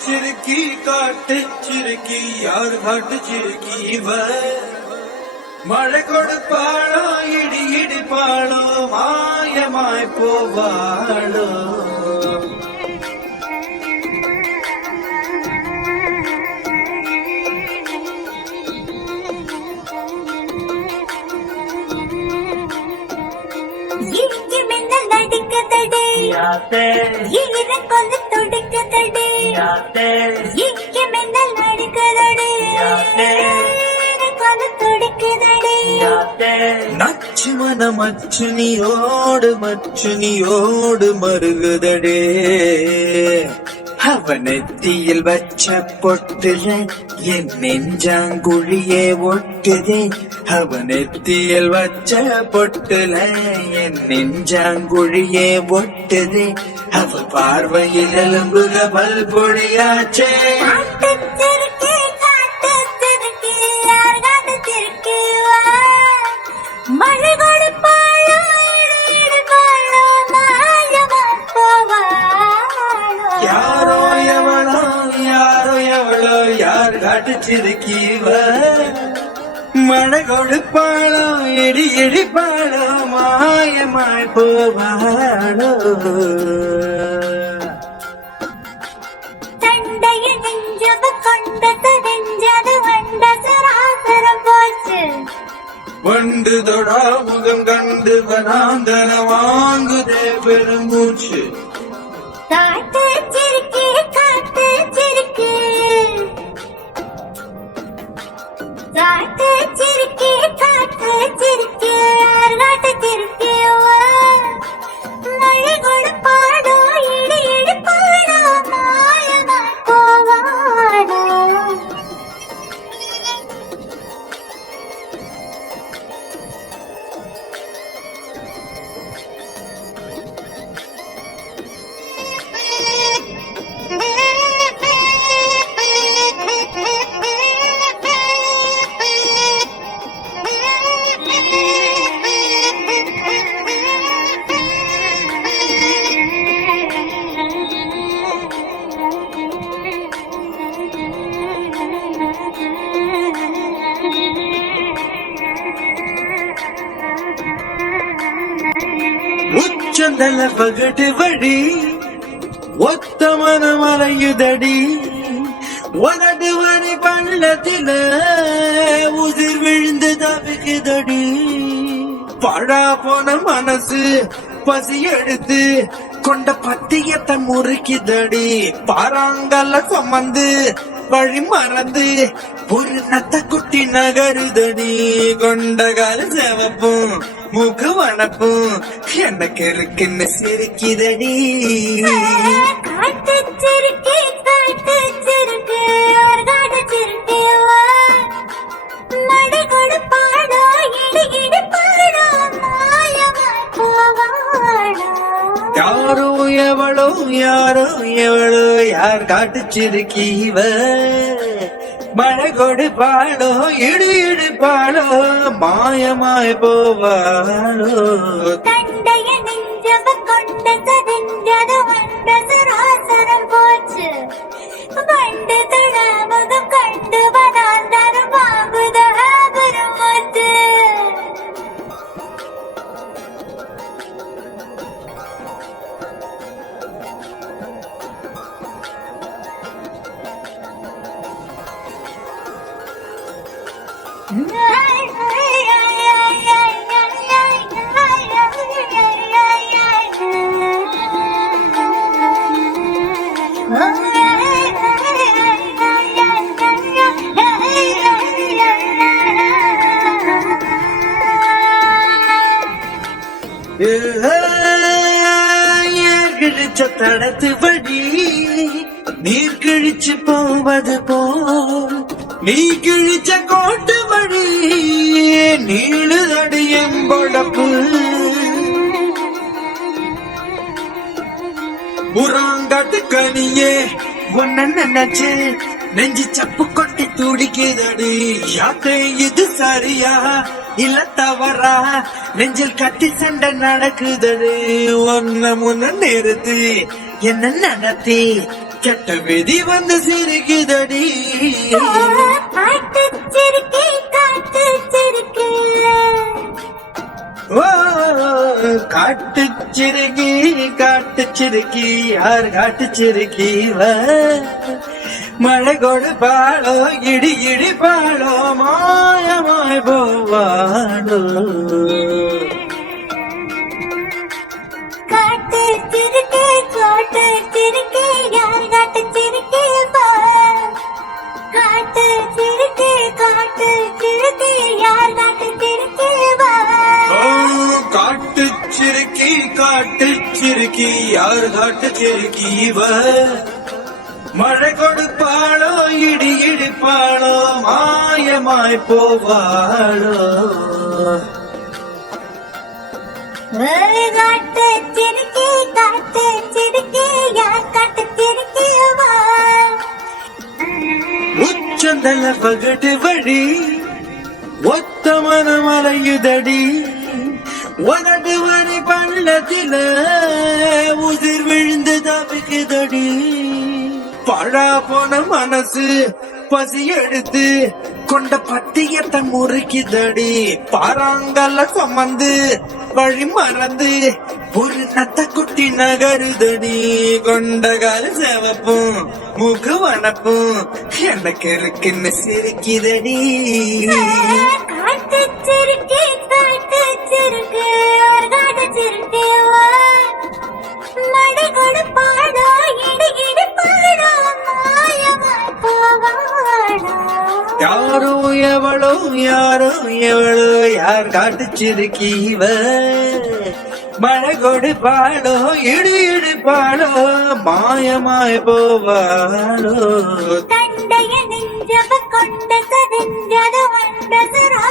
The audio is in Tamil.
चिरकी काट चिरकी यार घाट चिरकी मழை கொடுப்பாளோ இடி இடிப்பாளோ மாயமாய் போவாளோ இங்கே மின்னல் நடிக்கதடி கொண்டு துடிக்கதடி இங்கே மின்னல் நடிக்கதடி கொண்டு துடிக்கதடி நச்சு மனம் மச்சுனியோடு மருகுதடே அவனெத்தியில் வச்ச பொட்டுல என் நெஞ்சாங்குழியே ஒட்டுதே அவனெத்தியில் வச்ச பொட்டுல என் நெஞ்சாங்குழியே ஒட்டுதே அவ பார்வையில் எலும்புக பல் பொழியாச்சே மழை கொடுப்பாளோ யாரோ எவளோ யார் காட்டு சிறுக்கீவ மழை கொடுப்பாளோ இடி இடிப்பாளோ மாயமாய் போவாளோ தண்டைய நெஞ்சது கொண்டது நெஞ்சது வண்ட சராசரம் போச்சு வண்டு தொடா முகம் கண்டு வனாந்தன வாங்குதே பெருமூச்சு காட்டு சிறுக்கி காட்டு சிறுக்கி காட்டு சிறுக்கி காட்டு சிறுக்கி காட்டு சிறுக்கி மழை கொடுப்பாடோ இடி இடிப்பாடோ மாயமாய் போவாடோ உச்சந்தல பகட்டு வடி ஒத்த மனம் அலையுதடி உனது வழி பள்ளத்தில உதிர் விழுந்து தவிக்குதடி பழா போன மனசு பசி எடுத்து கொண்ட பத்தியத்தை முறுக்கிதடி பாறாங்கல்ல சுமந்து வழி மறந்து ஒரு நத்த குட்டி நகருதடி கொண்டகால செவப்பும் மூக்கு வனப்பும் எனக்கு இருக்குன்னு சிரிக்குதடி காட்டு சிறுக்கி காட்டு சிறுக்கி காட்டு சிறுக்கி மழை கொடுப்பாடோ இடி இடிப்பாடோ மாயமாய் போவாடோ யாரோ எவளோ யார் காட்டு சிறுக்கீவ மழை கொடுப்பாளோ இடி இடிப்பாளோ மாயமாய் போவாளோ தண்டைய நெஞ்சது கொண்டது நெஞ்சது வண்ட சராசரம் போச்சு வண்டு தடாமுகம் கண்டு வனாந்தரம் வாங்குத பெருமூச்சு தடத்து வழி நீர் கிழிச்சு போவது போல் நீ கிழிச்ச கோட்டு வழி நீளுதடி எம்பொழப்பு புறாங்காட்டு கனியே ஒன்ன நினைச்சு நெஞ்சு சப்பு கொட்டி துடிக்குதடி யாத்தே இது சரியா இல்ல தவறா நெஞ்சில் கட்டி சண்டை நடக்குதடி ஒன்ன முன்ன நிறுத்தி என்ன நடத்தி கெட்ட விதி வந்து சிரிக்குதடி காட்டு சிறுக்கி யார் காட்டு சிறுக்கி மழை கொடு பாடோ இடி இடி பாடோ மாயமாய் போவாடோ காட்டு சிறுக்கி யார் காட்டு சிறுக்கி காட்டு சிறுக்கி யார் காட்டு சிறுக்கி காட்டு சிறுக்கி யார் காட்டு சிறுக்கி மழை கொடுப்பாளோ இடி இடிப்பாளோ மாயமாய் போவாளோ காட்டு சிறுக்கி யார் காட்டு சிறுக்கி உச்சந்தல பகட்டு வழி ஒத்த மனமலையுதடி உதடு வழி பள்ளத்தில உதிர் விழுந்து தவிக்குதடி பழா போன மனசு பசி எடுத்து கொண்ட பத்தியத்தை முறுக்கிதடி பாறாங்கல்ல சுமந்து வழி மறந்து ஒரு நத்த குட்டி நகருதடி கொண்ட கால செவப்பும் மூக்கு வனப்பும் எனக்கு இருக்குன்னு சிரிக்குதடி காட்டு சிறுக்கி யார் காட்டு சிறுக்கி மழை கொடுப்பாடோ இடி இடிப்பாடோ மாயமாய் போவாடோ யாரோ எவளோ யார் காட்டு சிறுக்கி மழை கொடுப்பாடோ இடி இடிப்பாடோ மாயமாய் போவாடோ தண்டைய நெஞ்சவ கொண்ட சரிஞ்சது வந்த சரா